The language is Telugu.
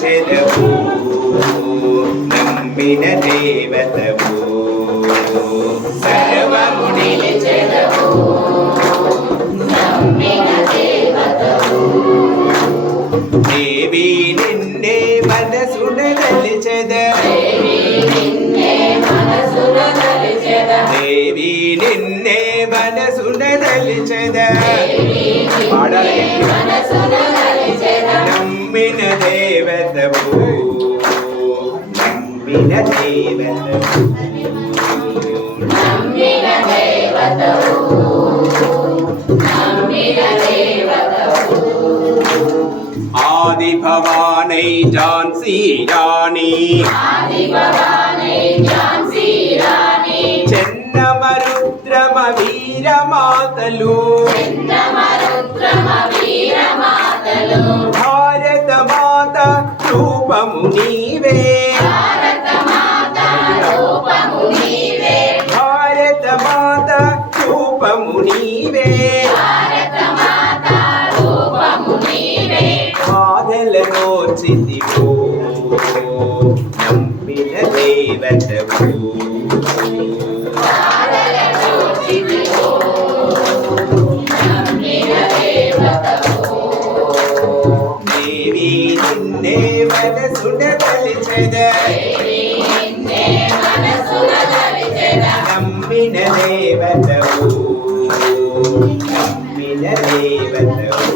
నిలిచెదవు నమ్మిన దేవతవు సర్వము నిలిచెదవు నమ్మిన దేవతవు దేవి నిన్నే మనసున నిలిచెద దేవి నిన్నే మనసున నిలిచెద పాడాలి నమ్మిన దేవతవు నమ్మిన దేవతవు నమ్మిన దేవతవు నమ్మిన దేవతవు ఆది భవానై ఝాన్సీ రాణి ఆది భవానై ఝాన్సీ రాణి చెన్నమరుద్రమ వీరమాతలు చెన్నమరుద్రమ వీరమాతలు భారత మాత రూపము నీవే భారత మాత రూపము నీవే భారత మాత రూపము నీవే భారత మాత రూపము నీవే బాధలను చితివో నమ్మిన దేవతవు దేవి నిన్నే మనసున తలిచెద నమ్మిన దేవతవు నమ్మిన దేవతవు